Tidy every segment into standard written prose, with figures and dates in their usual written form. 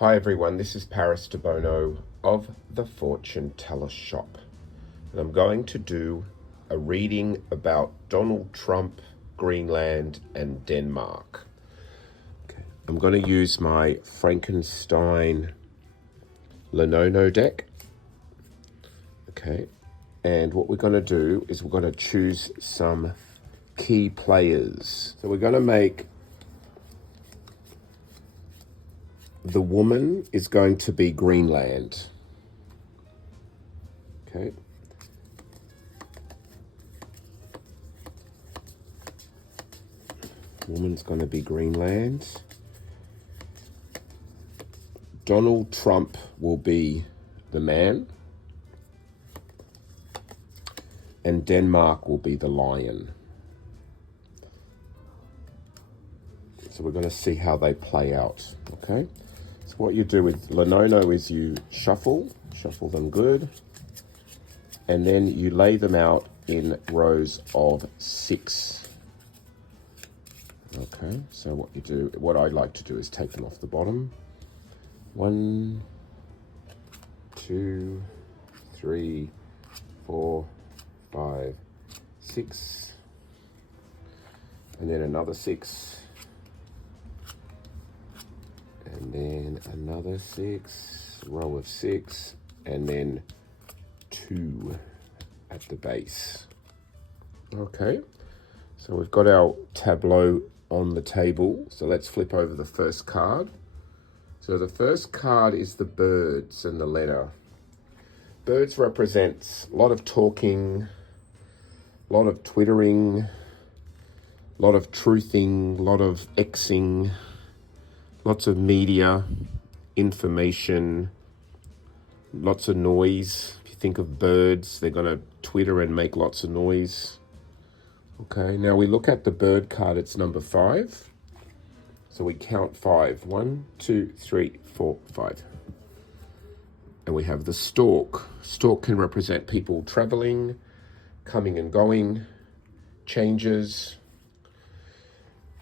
Hi everyone, this is Paris Debono of the Fortune Teller Shop, and I'm going to do a reading about Donald Trump, Greenland, and Denmark. Okay. I'm going to use my Frankenstein Lenono deck. Okay, and what we're going to do is we're going to choose some key players. So we're going to make the woman is going to be Greenland. Okay. Woman's going to be Greenland. Donald Trump will be the man. And Denmark will be the lion. So we're going to see how they play out, okay? So what you do with Lenono is you shuffle them good, and then you lay them out in rows of 6. Okay, so what I like to do is take them off the bottom. 1, 2, 3, 4, 5, 6, and then another 6. And then another 6, row of 6, and then 2 at the base. Okay, so we've got our tableau on the table. So let's flip over the first card. So the first card is the birds and the letter. Birds represents a lot of talking, a lot of twittering, a lot of truthing, a lot of Xing, lots of media, information, lots of noise. If you think of birds, they're going to twitter and make lots of noise. Okay, now we look at the bird card, it's number 5. So we count 5. 1, 2, 3, 4, 5. And we have the stork. Stork can represent people traveling, coming and going, changes.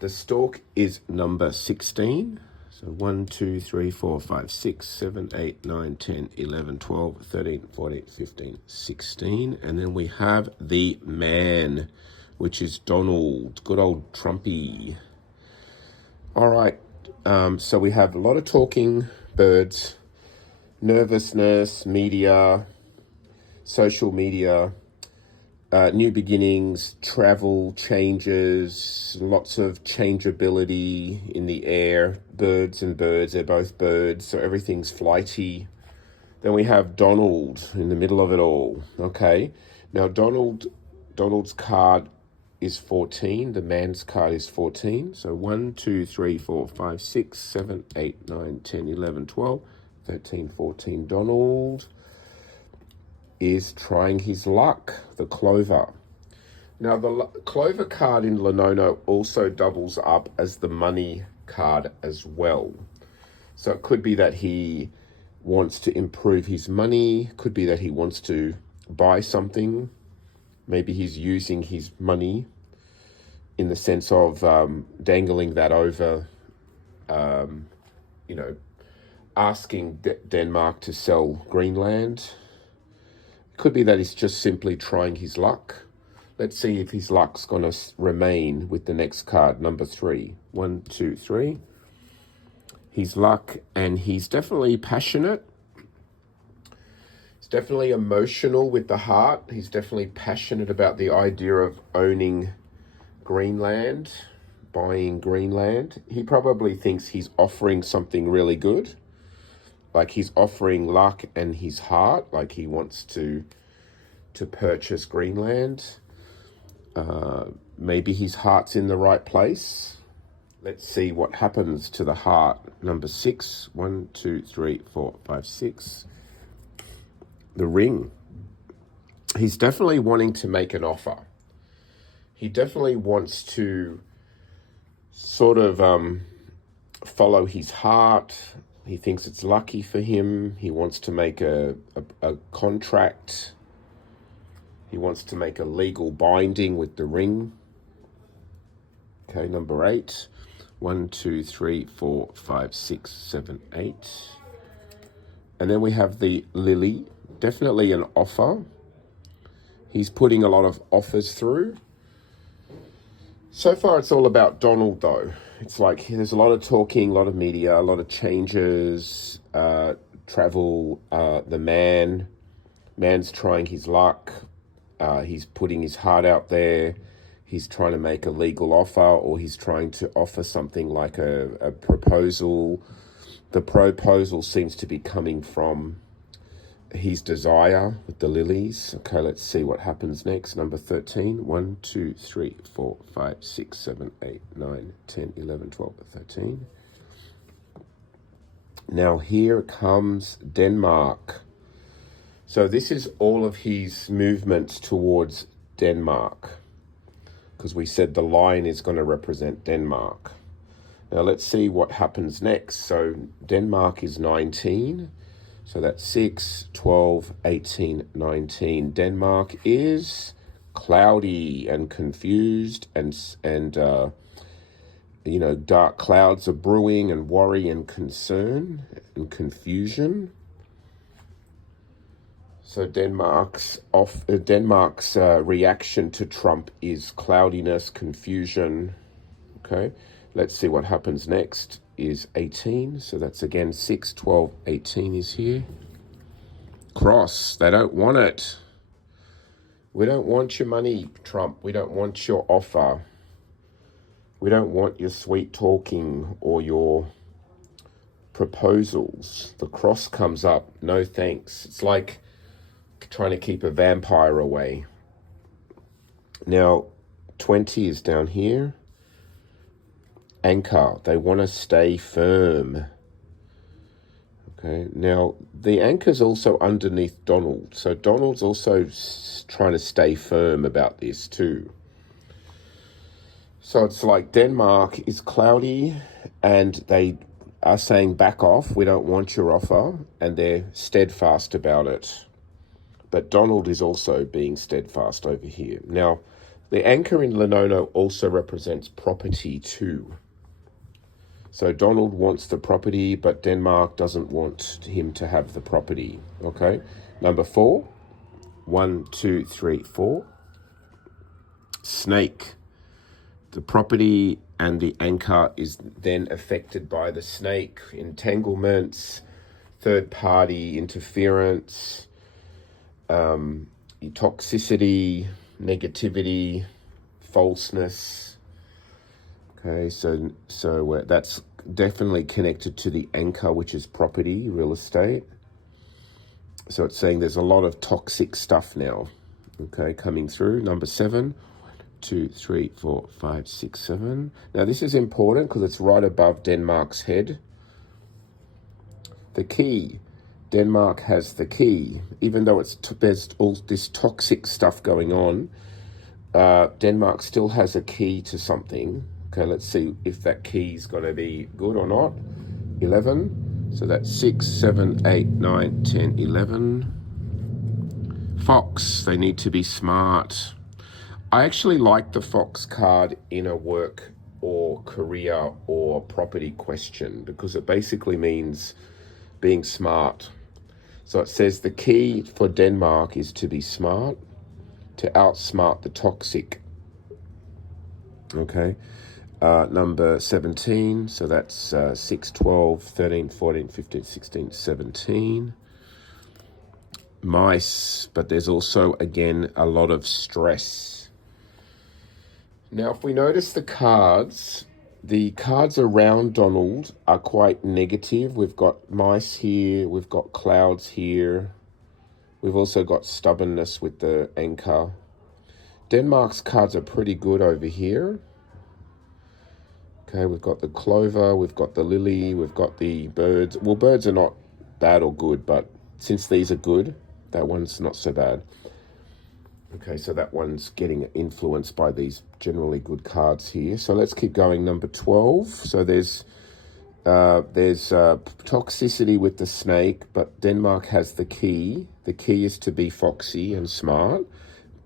The stork is number 16. So 1, 2, 3, 4, 5, 6, 7, 8, 9, 10, 11, 12, 13, 14, 15, 16. And then we have the man, which is Donald, good old Trumpy. All right, so we have a lot of talking, birds, nervousness, media, social media, new beginnings, travel, changes, lots of changeability in the air. Birds and birds, they're both birds, so everything's flighty. Then we have Donald in the middle of it all. Okay, now Donald's card is 14. The man's card is 14. So 1, 2, 3, 4, 5, 6, 7, 8, 9, 10, 11, 12, 13, 14. Donald is trying his luck, the clover. Now the clover card in Lenono also doubles up as the money card as well. So it could be that he wants to improve his money, could be that he wants to buy something. Maybe he's using his money in the sense of dangling that over, asking Denmark to sell Greenland. Could be that he's just simply trying his luck. Let's see if his luck's going to remain with the next card, number 3. 1, 2, 3. His luck, and he's definitely passionate. He's definitely emotional with the heart. He's definitely passionate about the idea of owning Greenland, buying Greenland. He probably thinks he's offering something really good. Like he's offering luck and his heart, like he wants to purchase Greenland. Maybe his heart's in the right place. Let's see what happens to the heart. Number 6. 1, 2, 3, 4, 5, 6. The ring. He's definitely wanting to make an offer. He definitely wants to sort of follow his heart. He thinks it's lucky for him. He wants to make a contract. He wants to make a legal binding with the ring. Okay, number 8. 1, 2, 3, 4, 5, 6, 7, 8. And then we have the lily. Definitely an offer. He's putting a lot of offers through. So far, it's all about Donald, though. It's like there's a lot of talking, a lot of media, a lot of changes, travel. The man's trying his luck. He's putting his heart out there. He's trying to make a legal offer, or he's trying to offer something like a proposal. The proposal seems to be coming from his desire with the lilies. Okay, let's see what happens next. Number 13. 1, 2, 3, 4, 5, 6, 7, 8, 9, 10, 11, 12, 13. Now here comes Denmark. So this is all of his movements towards Denmark, because we said the line is going to represent Denmark. Now let's see what happens next. So Denmark is 19. So that's 6, 12, 18, 19. Denmark is cloudy and confused, and dark clouds are brewing, and worry and concern and confusion. So Denmark's reaction to Trump is cloudiness, confusion. Okay, let's see what happens next. Is 18, so that's again 6, 12, 18 is here. Cross, they don't want it. We don't want your money, Trump. We don't want your offer. We don't want your sweet talking or your proposals. The cross comes up, no thanks. It's like trying to keep a vampire away. Now, 20 is down here. Anchor, they want to stay firm. Okay, now the anchor's also underneath Donald. So Donald's also trying to stay firm about this too. So it's like Denmark is cloudy and they are saying back off, we don't want your offer, and they're steadfast about it. But Donald is also being steadfast over here. Now, the anchor in Lenono also represents property too. So Donald wants the property, but Denmark doesn't want him to have the property. Okay, number 4. 1, 2, 3, 4. Snake. The property and the anchor is then affected by the snake. Entanglements, third-party interference, toxicity, negativity, falseness. Okay, so that's definitely connected to the anchor, which is property, real estate. So it's saying there's a lot of toxic stuff now, okay, coming through. Number 7, 2, 3, 4, 5, 6, 7. Now this is important because it's right above Denmark's head. The key. Denmark has the key. Even though there's all this toxic stuff going on, Denmark still has a key to something. Okay, let's see if that key is going to be good or not. 11. So that's 6, 7, 8, 9, 10, 11. Fox, they need to be smart. I actually like the Fox card in a work or career or property question because it basically means being smart. So it says the key for Denmark is to be smart, to outsmart the toxic. Okay. Number 17, so that's 6, 12, 13, 14, 15, 16, 17. Mice, but there's also, again, a lot of stress. Now, if we notice the cards around Donald are quite negative. We've got mice here, we've got clouds here. We've also got stubbornness with the anchor. Denmark's cards are pretty good over here. Okay, we've got the clover, we've got the lily, we've got the birds. Well, birds are not bad or good, but since these are good, that one's not so bad. Okay, so that one's getting influenced by these generally good cards here. So let's keep going. Number 12. So there's toxicity with the snake, but Denmark has the key. The key is to be foxy and smart.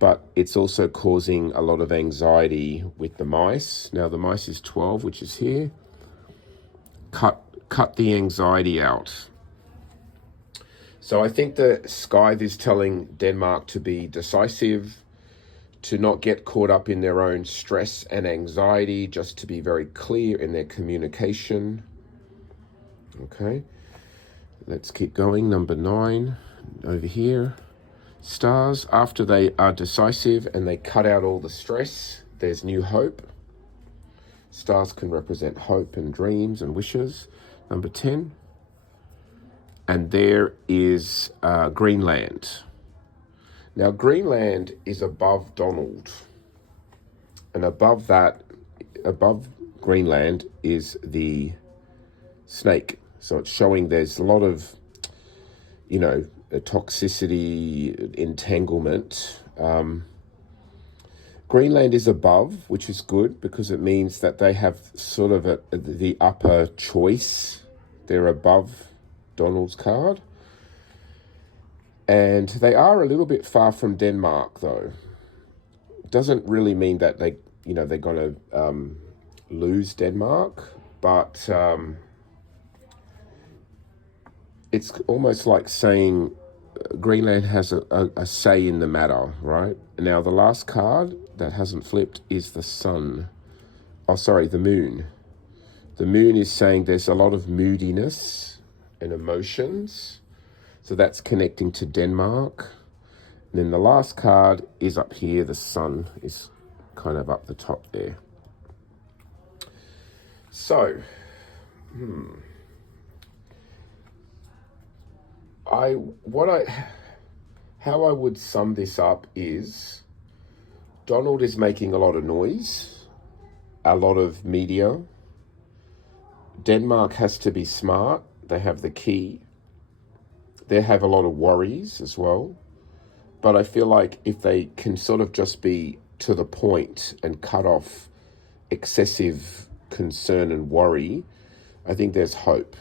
but it's also causing a lot of anxiety with the mice. Now the mice is 12, which is here. Cut the anxiety out. So I think the Scythe is telling Denmark to be decisive, to not get caught up in their own stress and anxiety, just to be very clear in their communication. Okay, let's keep going. Number 9 over here. Stars, after they are decisive and they cut out all the stress, there's new hope. Stars can represent hope and dreams and wishes. Number 10. And there is Greenland. Now, Greenland is above Donald. And above that, above Greenland is the snake. So it's showing there's a lot of, toxicity, entanglement. Greenland is above, which is good because it means that they have sort of the upper choice. They're above Donald's card. And they are a little bit far from Denmark, though. Doesn't really mean that they're going to lose Denmark, but it's almost like saying Greenland has a say in the matter, right? Now, the last card that hasn't flipped is the sun. Oh, sorry, the moon. The moon is saying there's a lot of moodiness and emotions. So that's connecting to Denmark. And then the last card is up here. The sun is kind of up the top there. So, how I would sum this up is Donald is making a lot of noise, a lot of media. Denmark has to be smart. They have the key. They have a lot of worries as well. But I feel like if they can sort of just be to the point and cut off excessive concern and worry, I think there's hope.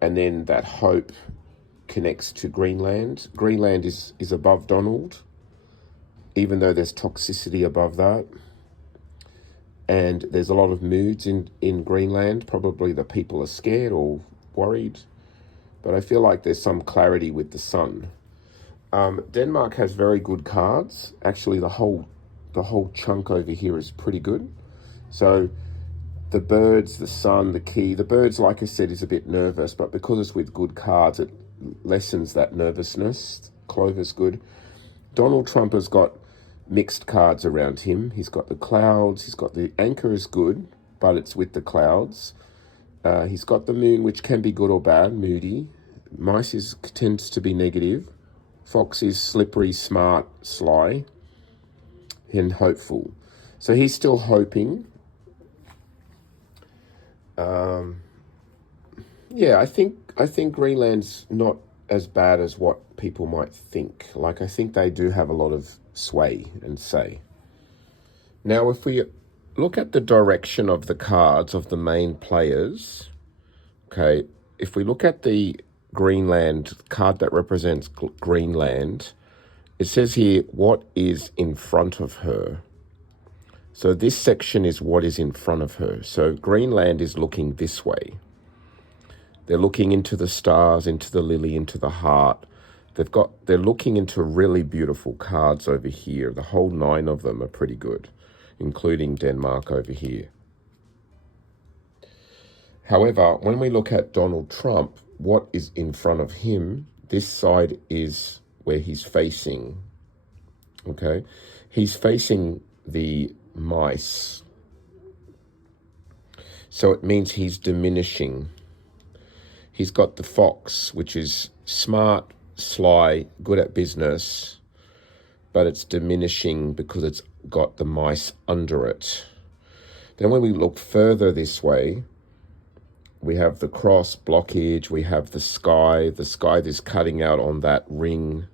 And then that hope connects to Greenland. Greenland is above Donald, even though there's toxicity above that. And there's a lot of moods in Greenland. Probably the people are scared or worried. But I feel like there's some clarity with the sun. Denmark has very good cards. Actually, the whole chunk over here is pretty good. So the birds, the sun, the key. The birds, like I said, is a bit nervous, but because it's with good cards, it lessens that nervousness. Clover's good. Donald Trump has got mixed cards around him. He's got the clouds. He's got the anchor is good, but it's with the clouds. He's got the moon, which can be good or bad, moody. Mice tends to be negative. Fox is slippery, smart, sly, and hopeful. So he's still hoping. I think Greenland's not as bad as what people might think. Like, I think they do have a lot of sway and say. Now, if we look at the direction of the cards of the main players, okay, if we look at the Greenland card that represents Greenland, it says here, what is in front of her? So this section is what is in front of her. So Greenland is looking this way. They're looking into the stars, into the lily, into the heart. They're looking into really beautiful cards over here. The whole 9 of them are pretty good, including Denmark over here. However, when we look at Donald Trump, what is in front of him, this side is where he's facing, okay? He's facing the mice. So it means he's diminishing. He's got the fox, which is smart, sly, good at business, but it's diminishing because it's got the mice under it. Then when we look further this way, we have the cross blockage, we have the sky. The sky is cutting out on that ring,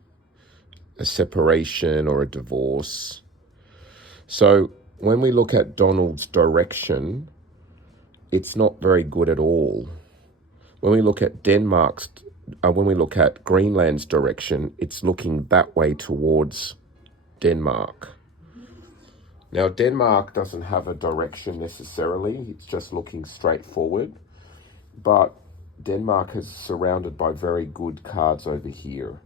a separation or a divorce. So when we look at Donald's direction, it's not very good at all. When we look at when we look at Greenland's direction, it's looking that way towards Denmark. Now, Denmark doesn't have a direction necessarily. It's just looking straight forward. But Denmark is surrounded by very good cards over here.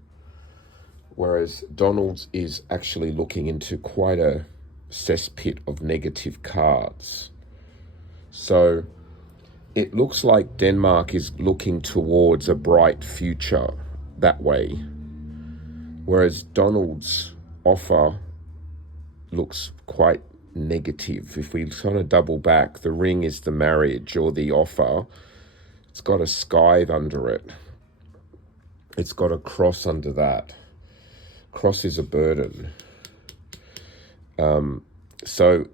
Whereas Donald's is actually looking into quite a cesspit of negative cards. So it looks like Denmark is looking towards a bright future that way. Whereas Donald's offer looks quite negative. If we kind of double back, the ring is the marriage or the offer. It's got a scythe under it. It's got a cross under that. Cross is a burden. So,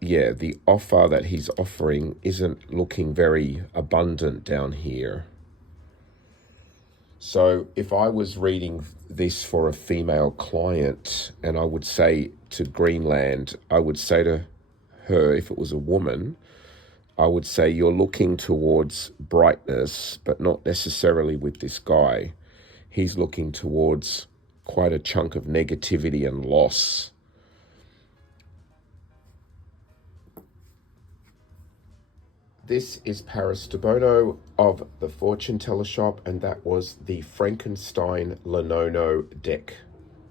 yeah, the offer that he's offering isn't looking very abundant down here. So if I was reading this for a female client and I would say to Greenland, I would say to her, if it was a woman, I would say you're looking towards brightness, but not necessarily with this guy. He's looking towards quite a chunk of negativity and loss. This is Paris Debono of the Fortune Teller Shop, and that was the Frankenstein Lenono deck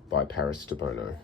by Paris Debono.